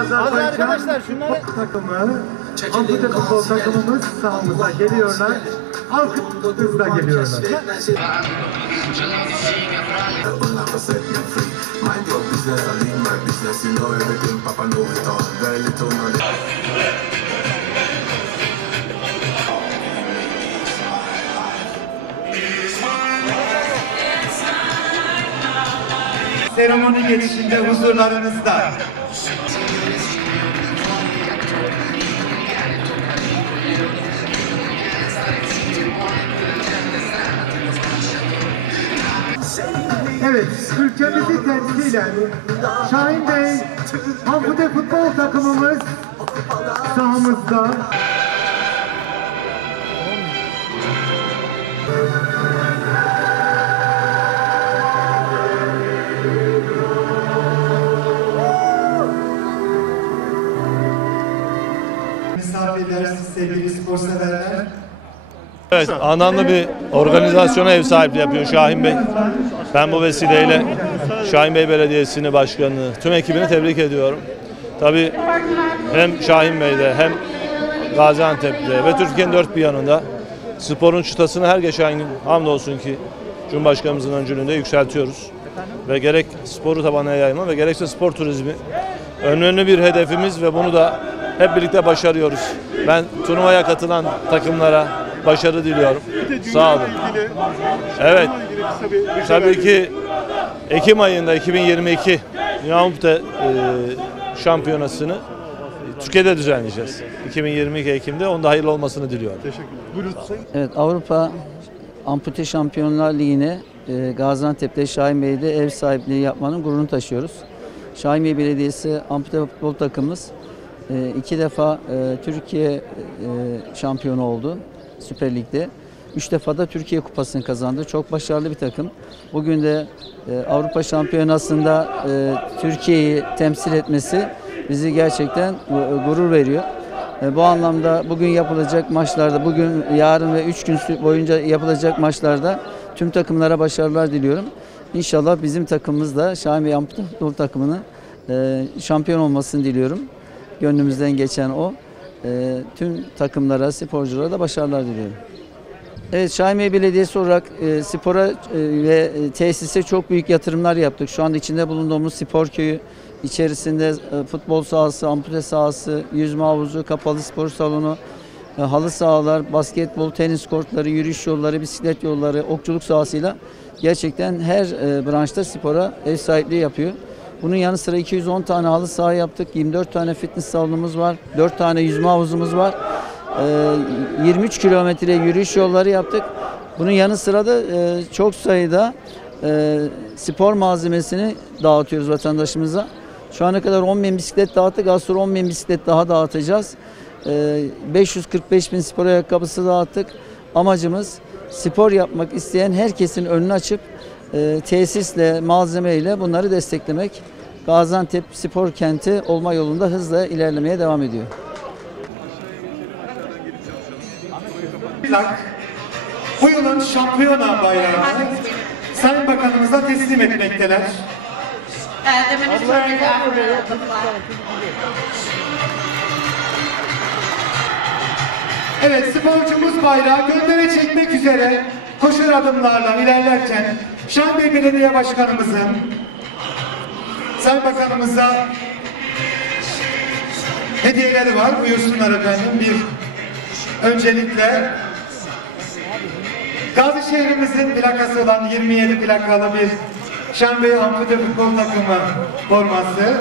Azerbaycan futbol takımı, ampute futbol takımımız sahamıza geliyorlar. Alkışla geliyorlar. Seremoni geçişinde huzurlarınızda. Evet, ülkemizi temsilen Şahin Bey ampute futbol takımımız sahamızda. Misafirler, sevgili spor severler. Evet, anlamlı bir organizasyona ev sahipliği yapıyor Şahin Bey. Ben bu vesileyle Şahin Bey Belediyesi'ni, başkanını, tüm ekibini tebrik ediyorum. Tabii hem Şahin Bey'de hem Gaziantep'te ve Türkiye'nin dört bir yanında sporun çıtasını her geçen gün hamdolsun ki Cumhurbaşkanımızın öncülüğünde yükseltiyoruz. Ve gerek sporu tabanına yayma ve gerekse spor turizmi önemli bir hedefimiz ve bunu da hep birlikte başarıyoruz. Ben turnuvaya katılan takımlara başarı diliyorum. Sağ olun. Evet. Tabii ki Ekim ayında 2022 Dünya Ampute Şampiyonası'nı Türkiye'de düzenleyeceğiz. 2022 Ekim'de. Onun da hayırlı olmasını diliyorum. Teşekkürler. Evet, Avrupa Ampute Şampiyonlar Ligi'ne Gaziantep'te Şahin Bey'de ev sahipliği yapmanın gururunu taşıyoruz. Şahin Bey Belediyesi ampute futbol takımımız 2 defa Türkiye şampiyonu oldu Süper Lig'de. 3 defa da Türkiye Kupası'nı kazandı. Çok başarılı bir takım. Bugün de Avrupa Şampiyonası'nda Türkiye'yi temsil etmesi bizi gerçekten gurur veriyor. Bu anlamda bugün yapılacak maçlarda, bugün, yarın ve 3 gün boyunca yapılacak maçlarda tüm takımlara başarılar diliyorum. İnşallah bizim takımımız da Şahin Bey Ampute Futbol takımının şampiyon olmasını diliyorum. Gönlümüzden geçen o. Tüm takımlara, sporculara da başarılar diliyorum. Evet, Şahin Bey Belediyesi olarak spora ve tesise çok büyük yatırımlar yaptık. Şu anda içinde bulunduğumuz spor köyü içerisinde futbol sahası, ampute sahası, yüzme havuzu, kapalı spor salonu, halı sahalar, basketbol, tenis kortları, yürüyüş yolları, bisiklet yolları, okçuluk sahasıyla gerçekten her branşta spora ev sahipliği yapıyor. Bunun yanı sıra 210 tane halı saha yaptık, 24 tane fitness salonumuz var, 4 tane yüzme havuzumuz var, 23 kilometre yürüyüş yolları yaptık. Bunun yanı sıra da çok sayıda spor malzemesini dağıtıyoruz vatandaşımıza. Şu ana kadar 10.000 bisiklet dağıttık, az sonra 10.000 bisiklet daha dağıtacağız. 545.000 spor ayakkabısı dağıttık. Amacımız spor yapmak isteyen herkesin önünü açıp tesisle, malzemeyle bunları desteklemek. Gaziantep spor kenti olma yolunda hızla ilerlemeye devam ediyor. Bu yılın şampiyona bayrağını Sayın Bakanımıza teslim etmekteler. Evet, sporcumuz bayrağı göndere çekmek üzere koşar adımlarla ilerlerken Şahin Bey Belediye Başkanımızın Sayın Bakanımıza hediyeleri var. Buyursunlar efendim. Öncelikle Gazişehir'imizin plakası olan 27 plakalı bir Şahin Bey Ampute Futbol Takımı forması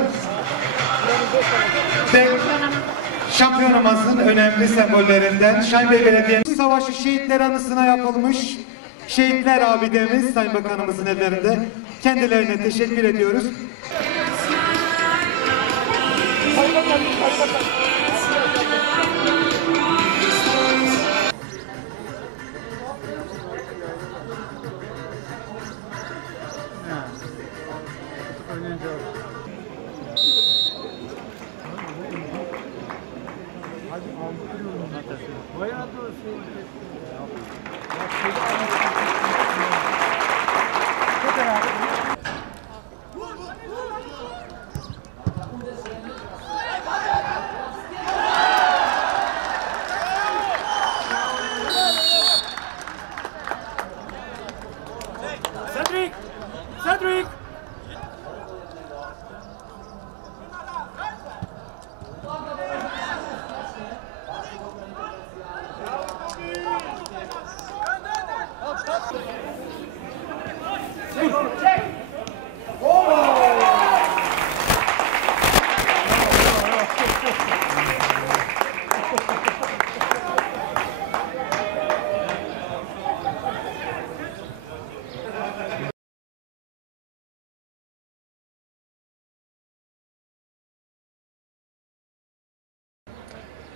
ve şampiyonamızın önemli sembollerinden Şahin Bey Belediyesi Savaşı şehitler anısına yapılmış şehitler abidemiz Sayın Bakanımızın ellerinde. Kendilerine teşekkür ediyoruz. Cedric.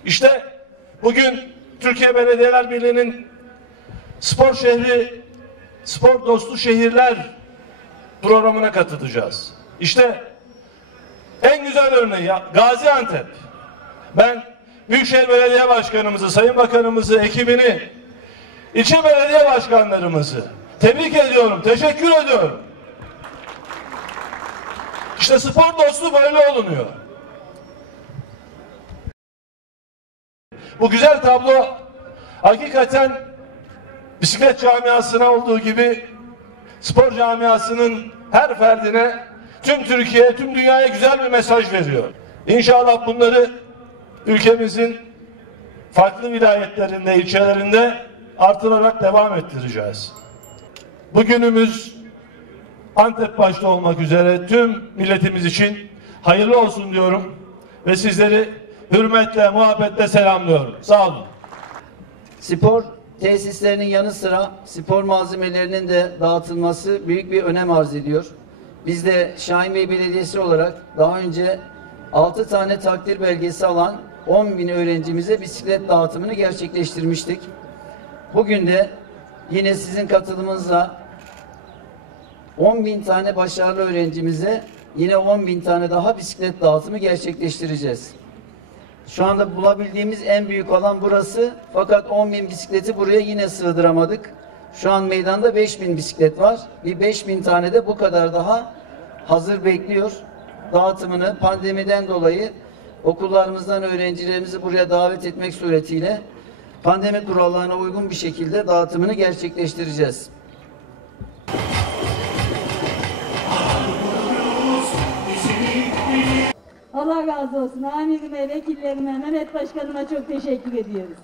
İşte bugün Türkiye Belediyeler Birliği'nin spor şehri, spor dostu şehirler programına katılacağız. İşte en güzel örneği Gaziantep. Ben Büyükşehir Belediye Başkanımızı, Sayın Bakanımızı, ekibini, ilçe belediye başkanlarımızı tebrik ediyorum, teşekkür ediyorum. İşte spor dostu böyle olunuyor. Bu güzel tablo hakikaten bisiklet camiasına olduğu gibi spor camiasının her ferdine, tüm Türkiye, tüm dünyaya güzel bir mesaj veriyor. İnşallah bunları ülkemizin farklı vilayetlerinde, ilçelerinde artırarak devam ettireceğiz. Bugünümüz Antep başta olmak üzere tüm milletimiz için hayırlı olsun diyorum ve sizleri hürmetle, muhabbetle selamlıyorum. Sağ olun. Spor tesislerinin yanı sıra spor malzemelerinin de dağıtılması büyük bir önem arz ediyor. Biz de Şahinbey Belediyesi olarak daha önce 6 tane takdir belgesi alan 10.000 öğrencimize bisiklet dağıtımını gerçekleştirmiştik. Bugün de yine sizin katılımınızla 10.000 tane başarılı öğrencimize yine 10.000 tane daha bisiklet dağıtımı gerçekleştireceğiz. Şu anda bulabildiğimiz en büyük alan burası. Fakat 10.000 bisikleti buraya yine sığdıramadık. Şu an meydanda 5.000 bisiklet var. Bir 5.000 tane de bu kadar daha hazır bekliyor. Dağıtımını pandemiden dolayı okullarımızdan öğrencilerimizi buraya davet etmek suretiyle pandemi kurallarına uygun bir şekilde dağıtımını gerçekleştireceğiz. Allah razı olsun. Amirime, vekillerime, Mehmet Başkanıma çok teşekkür ediyoruz.